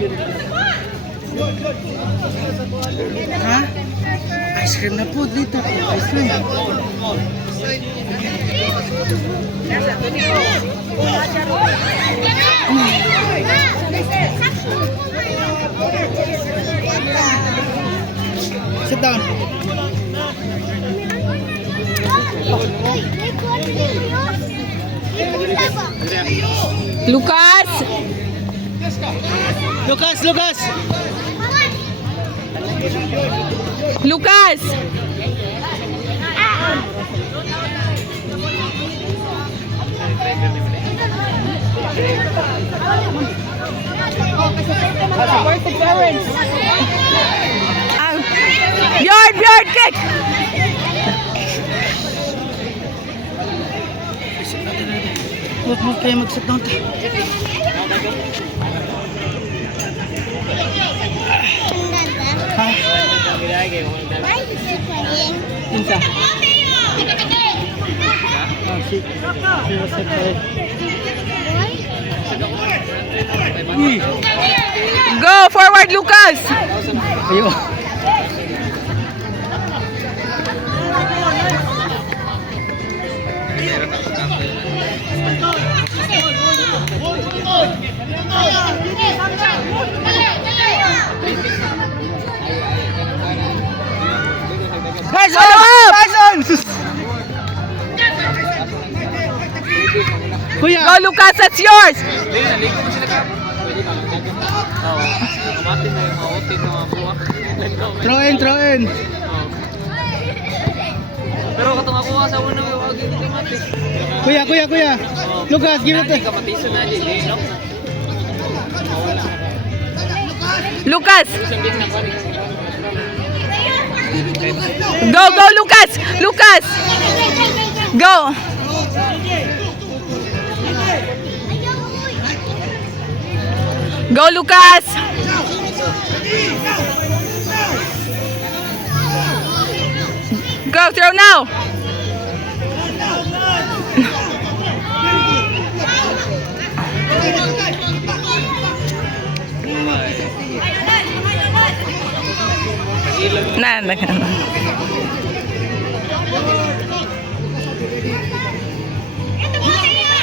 Ha? Ice cream na po dito. Ice cream. Sit down. Lucas! Lucas, Lucas! Lucas! Björn, Björn, kick! Huwag mo kayo mag-sit down. Ha? Insa? Oh, she was set for it. Go forward, Lucas! Ayo. Guys, Follow up! guys, on! Kuya! Go, Lucas, that's yours! Throw in, throw in! Pero katong ako sa una wag gyud kay mati. Kuya, kuya, kuya! Lucas, give it to... Kapatisan na di. Lucas! Go, go, Lucas! Lucas! Go! Go, Lucas! Go, throw now! Nah, nah, nah.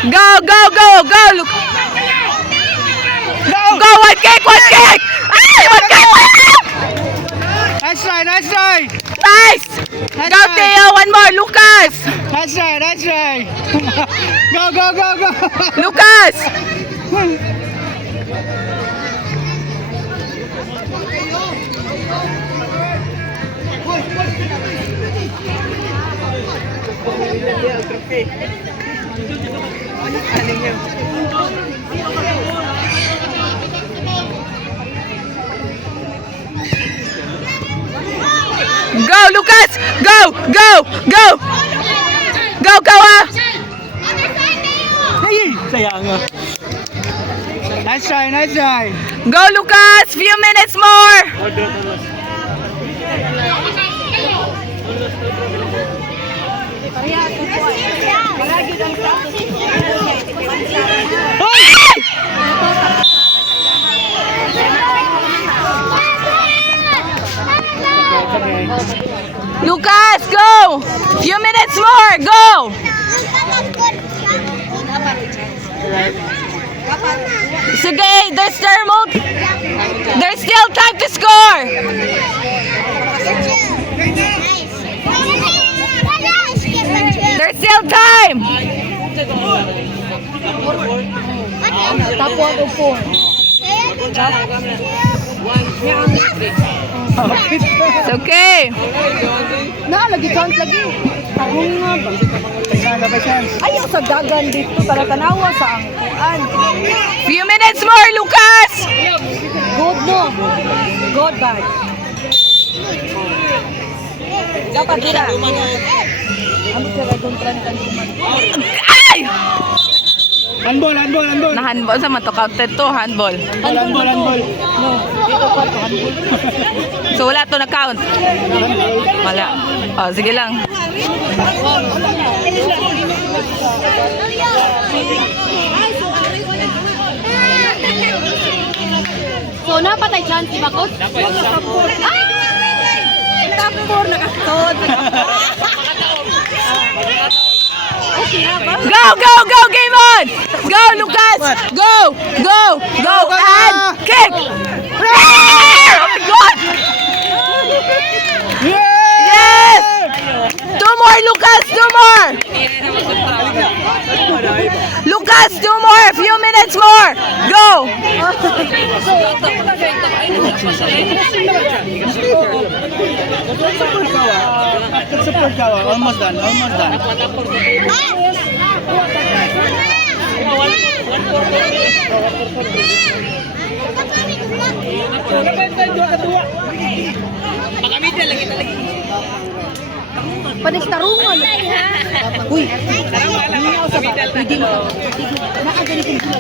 Go, go, go, go, look. Go, one kick, one kick. Ay, one kick, one kick. Nice try, nice try! Nice. Nice Go, try. Theo, one more, Lucas. Nice try, nice try! Go, go, go, go! Lucas. Go, Lucas. Go, go, go. Go, go, Ay, sayang ah. Nice try, nice try! Go, Lucas. Few minutes more. Lucas, go! Few minutes more, go! Sige, there's still time to score! There's still time! It's okay. Lagi chance lagi. Ako nga ba? Ayaw sa dagan dito para tanawa sa angkuan. Few minutes more, Lucas! Good no. Good bad. Dapat dira. Amo sa ragon kan kuman. Ay! Handball, handball, handball! Na-handball sa matocounted to, handball. Handball, handball! No, dito pa to handball. So wala to na-count? Wala. Oh, sige lang. So So, napatay chance, di ba, coach? Ay! Tapor, nakasod. Okay, Go, go, go, game on! Go, Lucas! Go, go, go, and kick! Oh my God! Yes! Two more, Lucas, two more! Lucas, two more, a few minutes more! Go! Support ka, almost done, almost done. Panistarungan. Uy, pwede mo. Nakagalit yung sila.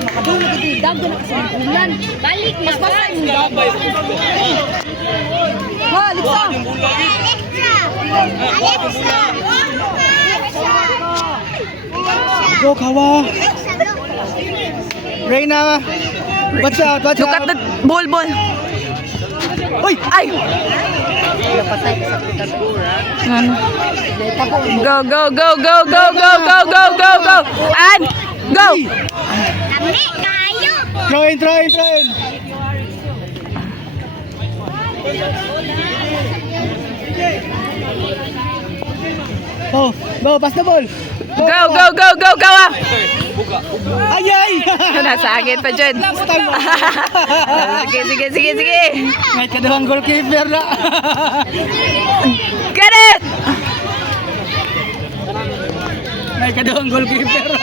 Makadulog ito yung dago na kasi ng ulan. Balik na ba? Ha, Alexa! Go, Kawa. Reyna, watch out, watch Look at out. the ball, ball. Uy! Ay! Ano? Go, go, go, go, go, go, go, go, go, go! And go! Throw in, throw in, throw in. Oh, go, pass the ball. Go, go, go, go, go! Ah! Ay, ay! Nasa agit pa dyan. Sige, sige, sige, sige. May kadawang goalkeeper na. Get it! May kadawang goalkeeper na.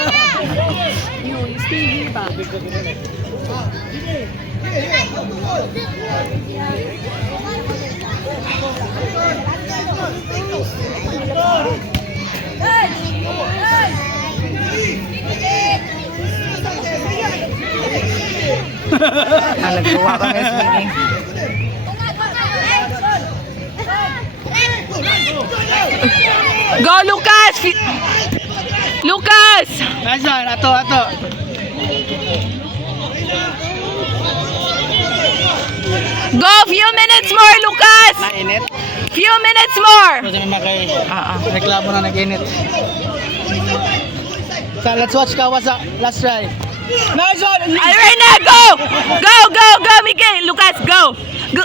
Nagkuha kami swimming. Go, Lucas! Lucas! Nice one, ato, ato. Go, few minutes more, Lucas! Mainit. Few minutes more! Kasi may makay. Reklamo na nag-init. So, let's watch Kawa sa last try. Nice one! Irene, go! Go, go, go, Miguel! Lucas, go! Go!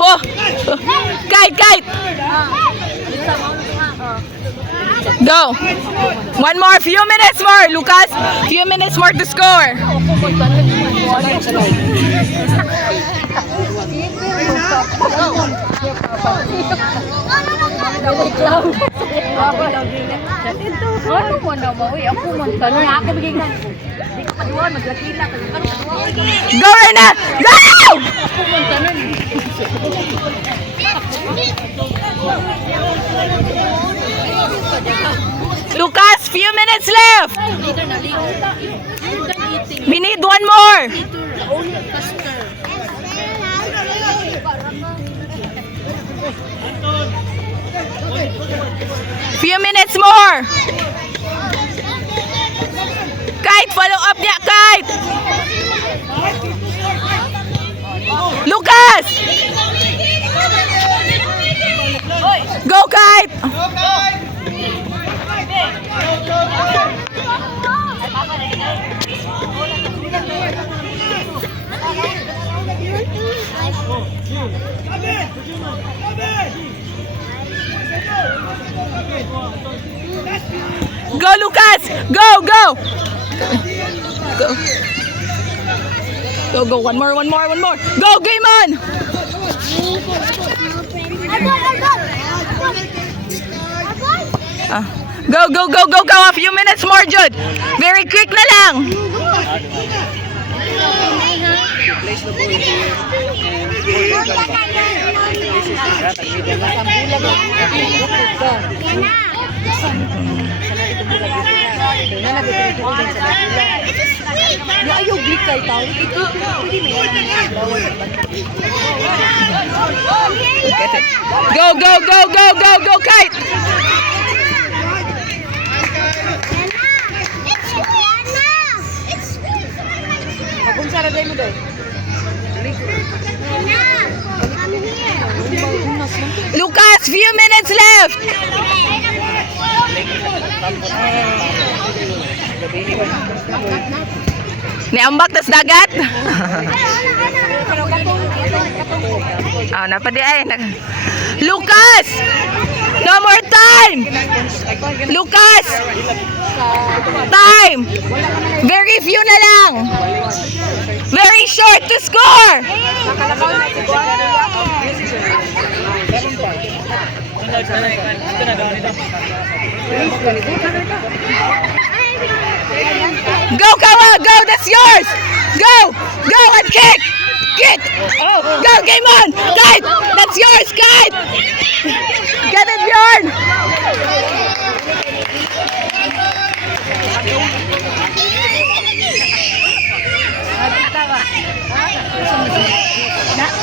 Oh! Kite, kite! Go! One more, few minutes more, Lucas! Few minutes more to score! Ano mo na mo? Uy, ako man tanong. Ako bigay na. Hindi ka paduan, maglakila. Go, Rena! Go! Ako man tanong. Lucas, few minutes left! We need one more! Few minutes more! Kite, follow up niya, Kite! Lucas! Go, Kite! Go, Lucas! Go, go! Go. Go, go. One more, one more, one more. Go, game on! Go, go, go, go, go. A few minutes more, Jude. Very quick na lang. Yan na. Yung ayaw glik kay tao. Hindi may Get it. Go, go, go, go, go, go, Kite! Magunsa na mo doon. Lucas, few minutes left! Niambak tas dagat? Ah, napadi ay. Lucas! No more time! Lucas! Time! Very few na lang! Very short to score! Go, Kawa! Go! That's yours! Go! Go and kick! Kick! Oh, go! Game on! Kite! That's yours, Kite! Get it, Bjorn!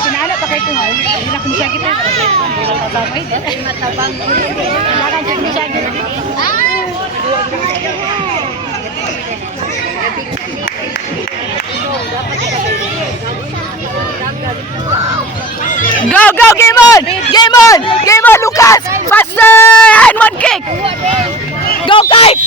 Sinala pa kayo kung hindi na kumisya kita. Matabang. Kailangan siya kumisya kita. Go, go! Game on! Game on! Game on, Lucas! Faster! And one kick! Go, Kite!